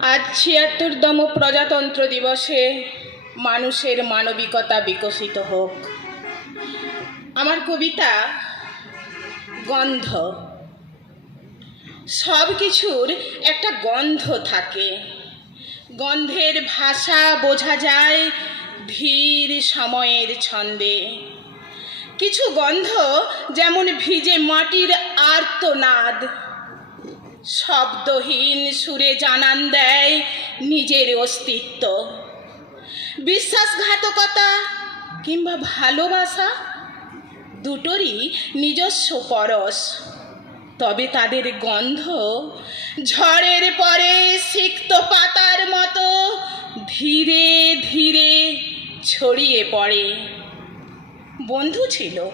আজ ছিয়াত্তরতম প্রজাতন্ত্র দিবসে মানুষের মানবিকতা বিকশিত হোক। আমার কবিতা গন্ধ। সব কিছুর একটা গন্ধ থাকে। গন্ধের ভাষা বোঝা যায় ধীর সময়ের ছন্দে। কিছু গন্ধ যেমন ভিজে মাটির আর্তনাদ শব্দহীন সুরে জানান দেয় নিজের অস্তিত্ব। বিশ্বাসঘাতকতা কিংবা ভালোবাসা দুটোরই নিজস্ব পরশ। তবে তাদের গন্ধ ঝড়ের পরে সিক্ত পাতার মতো ধীরে ধীরে ছড়িয়ে পড়ে। বন্ধু ছিল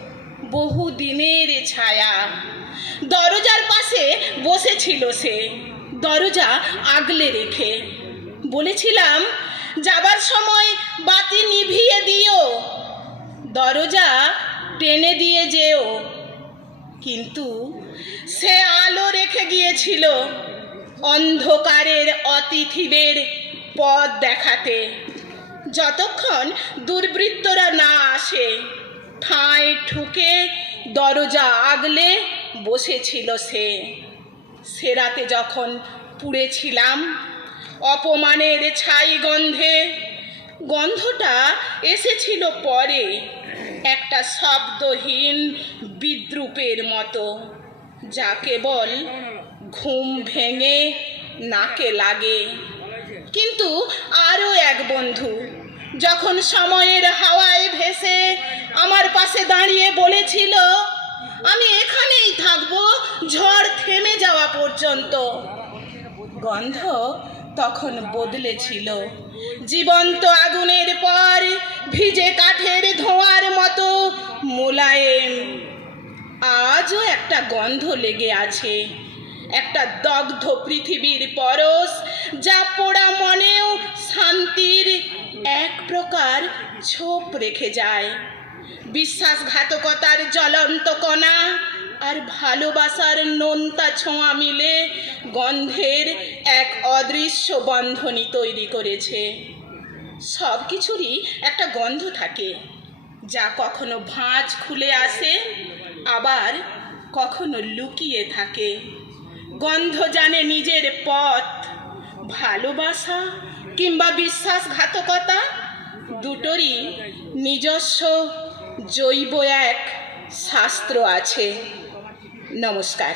বহু দিনের ছায়া। দরজার পাশে বসেছিল সে, দরজা আগলে রেখে। বলেছিলাম, যাবার সময় বাতি নিভিয়ে দিও, দরজা টেনে দিয়ে যেও। কিন্তু সে আলো রেখে গিয়েছিল অন্ধকারের অতিথিদের পথ দেখাতে। যতক্ষণ দুর্বৃত্তরা না আসে, ঠাঁই ঠুকে দরজা আগলে বসেছিল সে। সে রাতে যখন পুড়েছিলাম, অপমানের ছাই গন্ধে, গন্ধটা এসেছিল পরে একটা শব্দহীন বিদ্রুপের মতো, যা কেবল ঘুম ভেঙে নাকে লাগে। কিন্তু আরও এক বন্ধু যখন সময়ের হাওয়ায় ভেসে আমার পাশে দাঁড়িয়ে বলেছিল, আমি এখানেই থাকব, ঝড় পর্যন্ত গন্ধ তখন বদলেছিল। জীবন্ত আগুনের পর ভিজে কাঠের ধোঁয়ার মতো মোলায়েম। আজও একটা গন্ধ লেগে আছে। একটা দগ্ধ পৃথিবীর পরশ যা পোড়া মনেও শান্তির এক প্রকার ছোপ রেখে যায়। বিশ্বাসঘাতকতার জ্বলন্ত কণা আর ভালোবাসার নোনতা ছোঁয়া মিলে গন্ধের এক অদৃশ্য বন্ধনী তৈরি করেছে। সব কিছুরই একটা গন্ধ থাকে, যা কখনো ভাঁজ খুলে আসে, আবার কখনো লুকিয়ে থাকে। গন্ধ জানে নিজের পথ, ভালোবাসা কিংবা বিশ্বাসঘাতকতা দুটোরই নিজস্ব জৈব এক শাস্ত্র আছে। নমস্কার।